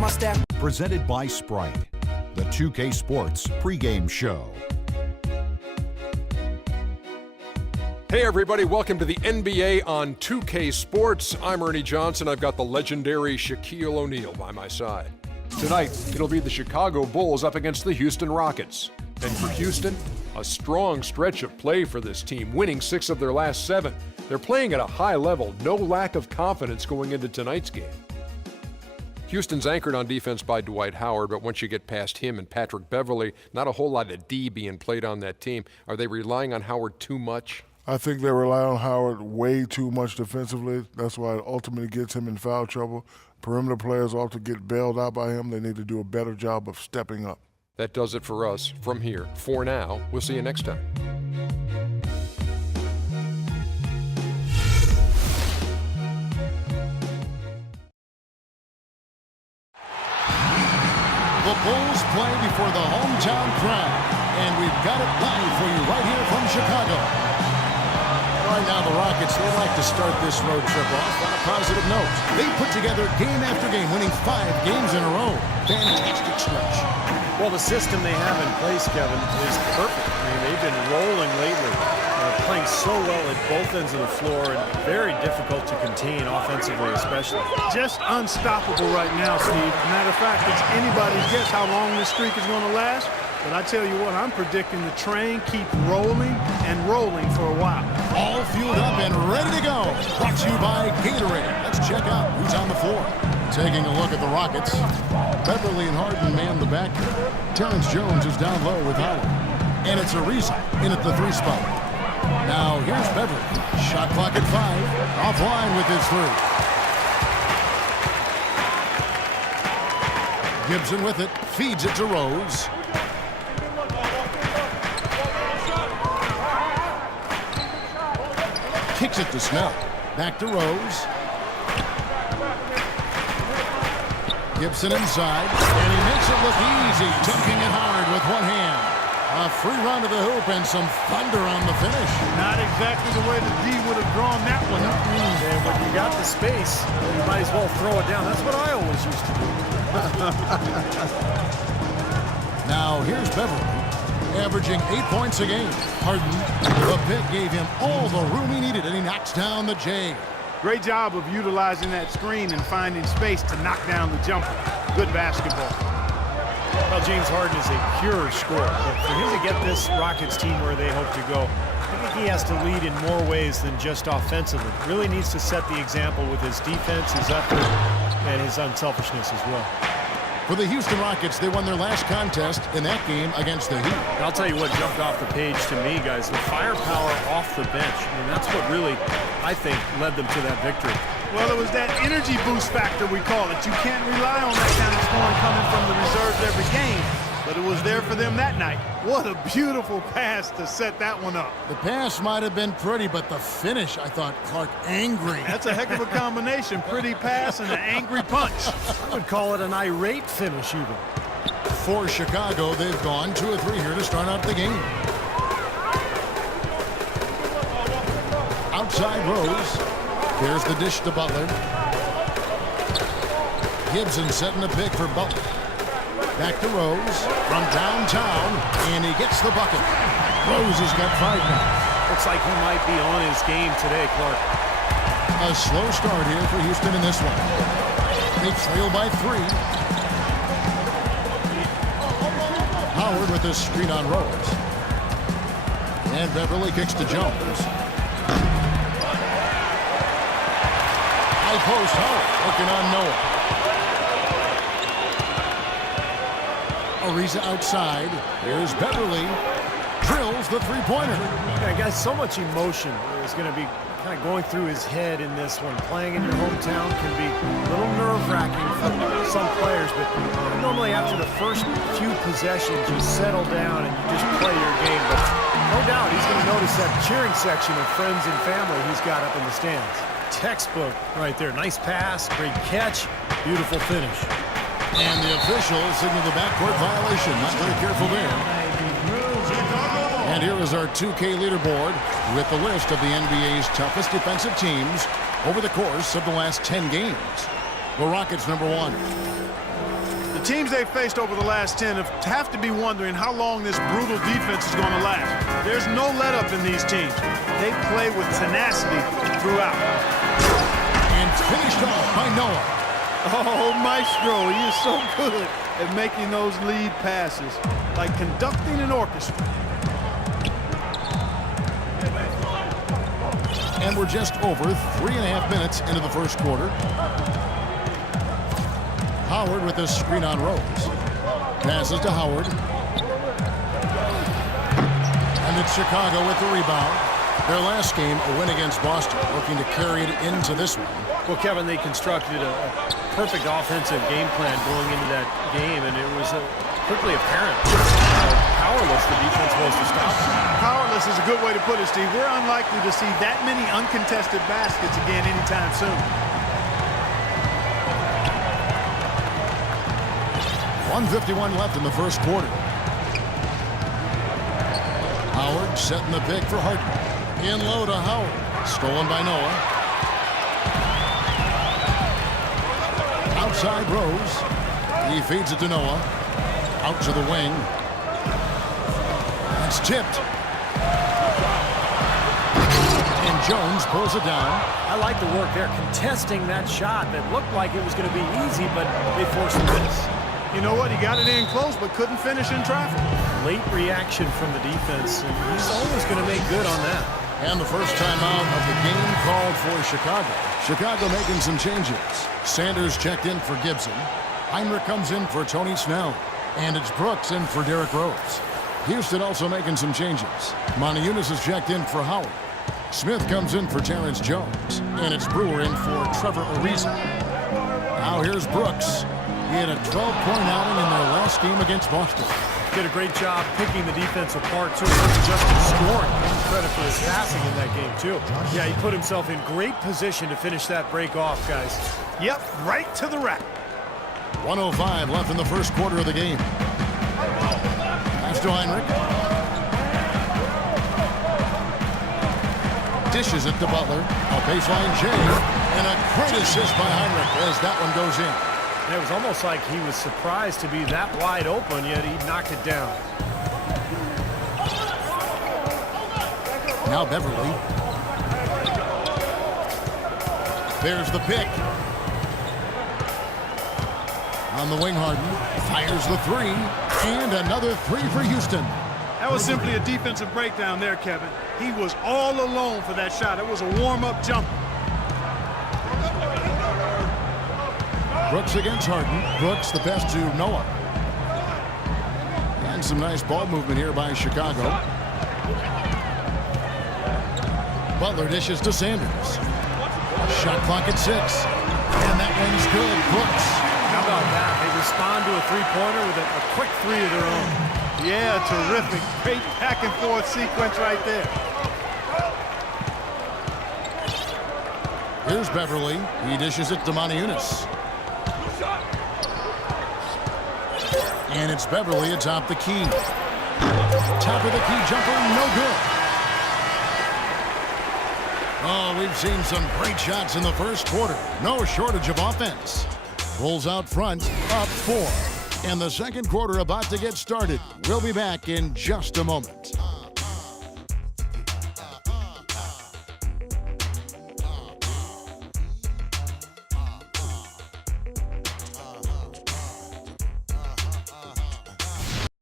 my stack. Presented by Sprite, the 2K Sports pregame show. Hey everybody, welcome to the NBA on 2K Sports. I'm Ernie Johnson. I've got the legendary Shaquille O'Neal by my side. Tonight, it'll be the Chicago Bulls up against the Houston Rockets. And for Houston, a strong stretch of play for this team, winning 6 of their last 7. They're playing at a high level, no lack of confidence going into tonight's game. Houston's anchored on defense by Dwight Howard, but once you get past him and Patrick Beverley, not a whole lot of D being played on that team. Are they relying on Howard too much? I think they rely on Howard way too much defensively. That's why it ultimately gets him in foul trouble. Perimeter players often get bailed out by him. They need to do a better job of stepping up. That does it for us from here. For now, we'll see you next time. The Bulls play before the hometown crowd, and we've got it live for you right here from Chicago. Right now, the Rockets, they like to start this road trip off on a positive note. They put together game after game, winning 5 games in a row. Fantastic stretch. Well, the system they have in place, Kevin, is perfect. I mean, they've been rolling lately. Playing so well at both ends of the floor and very difficult to contain offensively especially. Just unstoppable right now, Steve. Matter of fact, it's anybody's guess how long this streak is going to last. But I tell you what, I'm predicting the train keeps rolling and rolling for a while. All fueled up and ready to go. Brought to you by Gatorade. Let's check out who's on the floor. Taking a look at the Rockets. Beverley and Harden man the back. Terrence Jones is down low with Howard. And it's Ariza in at the 3 spot. Now here's Beverley. Shot clock at 5. Offline with his 3. Gibson with it. Feeds it to Rose. Kicks it to Snell. Back to Rose. Gibson inside. And he makes it look easy. Dunking it hard with one hand. A free run to the hoop and some thunder on the finish. Not exactly the way the D would have drawn that one up. And when you got the space, you might as well throw it down. That's what I always used to do. Now here's Beverley, averaging 8 points a game. Harden, the pick gave him all the room he needed, and he knocks down the J. Great job of utilizing that screen and finding space to knock down the jumper. Good basketball. Well, James Harden is a pure scorer, but for him to get this Rockets team where they hope to go, I think he has to lead in more ways than just offensively. Really needs to set the example with his defense, his effort, and his unselfishness as well. For the Houston Rockets, they won their last contest in that game against the Heat. And I'll tell you what jumped off the page to me, guys, the firepower off the bench. I mean, that's what really, I think, led them to that victory. Well, it was that energy boost factor, we call it. You can't rely on that kind of scoring coming from the reserves every game, but it was there for them that night. What a beautiful pass to set that one up. The pass might have been pretty, but the finish, I thought, Clark, angry. That's a heck of a combination. Pretty pass and an angry punch. I would call it an irate finish, even. For Chicago, they've gone 2 of 3 here to start out the game. Outside Rose. There's the dish to Butler. Gibson setting the pick for Butler. Back to Rose from downtown, and he gets the bucket. Rose has got 5 now. Looks like he might be on his game today, Clark. A slow start here for Houston in this one. They trail by 3. Howard with this screen on Rose. And Beverley kicks to Jones. High post, Howard working on Noah. Ariza outside. Here's Beverley. Drills the 3-pointer. Yeah, guys, so much emotion is going to be kind of going through his head in this one. Playing in your hometown can be a little nerve-wracking for some players, but normally after the first few possessions, you settle down and you just play your game. But no doubt he's going to notice that cheering section of friends and family he's got up in the stands. Textbook right there. Nice pass, great catch, beautiful finish. And the officials signal the backcourt violation. Not very careful there. And here is our 2K leaderboard with the list of the NBA's toughest defensive teams over the course of the last 10 games. The Rockets, number 1. The teams they've faced over the last 10 have to be wondering how long this brutal defense is going to last. There's no let-up in these teams. They play with tenacity throughout. And finished off by Noah. Oh, Maestro, he is so good at making those lead passes, like conducting an orchestra. And we're just over 3.5 minutes into the first quarter. Howard with this screen on Rose. Passes to Howard. And it's Chicago with the rebound. Their last game, a win against Boston, looking to carry it into this one. Well, Kevin, they constructed a perfect offensive game plan going into that game, and it was quickly apparent how powerless the defense was to stop them. Powerless is a good way to put it, Steve. We're unlikely to see that many uncontested baskets again anytime soon. 1:51 left in the first quarter. Howard setting the pick for Harden. In low to Howard. Stolen by Noah. Outside Rose. He feeds it to Noah. Out to the wing. It's tipped. And Jones pulls it down. I like the work there, contesting that shot that looked like it was going to be easy, but they forced the miss. You know what? He got it in close, but couldn't finish in traffic. Late reaction from the defense, and he's always going to make good on that. And the first timeout of the game called for Chicago. Chicago making some changes. Sanders checked in for Gibson. Heinrich comes in for Tony Snell. And it's Brooks in for Derrick Rose. Houston also making some changes. Moniunas is checked in for Howard. Smith comes in for Terrence Jones. And it's Brewer in for Trevor Ariza. Now here's Brooks. He had a 12-point outing in their last game against Boston. Did a great job picking the defense apart, too. It wasn't just in scoring. Give him credit for his passing in that game, too. Yeah, he put himself in great position to finish that break off, guys. Yep, right to the rack. 1:05 left in the first quarter of the game. Pass to Heinrich. Dishes it to Butler. A baseline J. And a great assist by Heinrich as that one goes in. And it was almost like he was surprised to be that wide open, yet he knocked it down. Now Beverly. There's the pick. On the wing, Harden fires the three. And another three for Houston. That was simply a defensive breakdown there, Kevin. He was all alone for that shot. It was a warm-up jumper. Brooks against Harden. Brooks the pass to Noah. And some nice ball movement here by Chicago. Butler dishes to Sanders. Shot clock at 6. And that one's good. Brooks. How about that? They respond to a three-pointer with a quick three of their own. Yeah, terrific. Great back-and-forth sequence right there. Here's Beverly. He dishes it to Moniunas. And it's Beverly atop the key. Top of the key jumper, no good. Oh, we've seen some great shots in the first quarter. No shortage of offense. Bulls out front, up 4. And the second quarter about to get started. We'll be back in just a moment.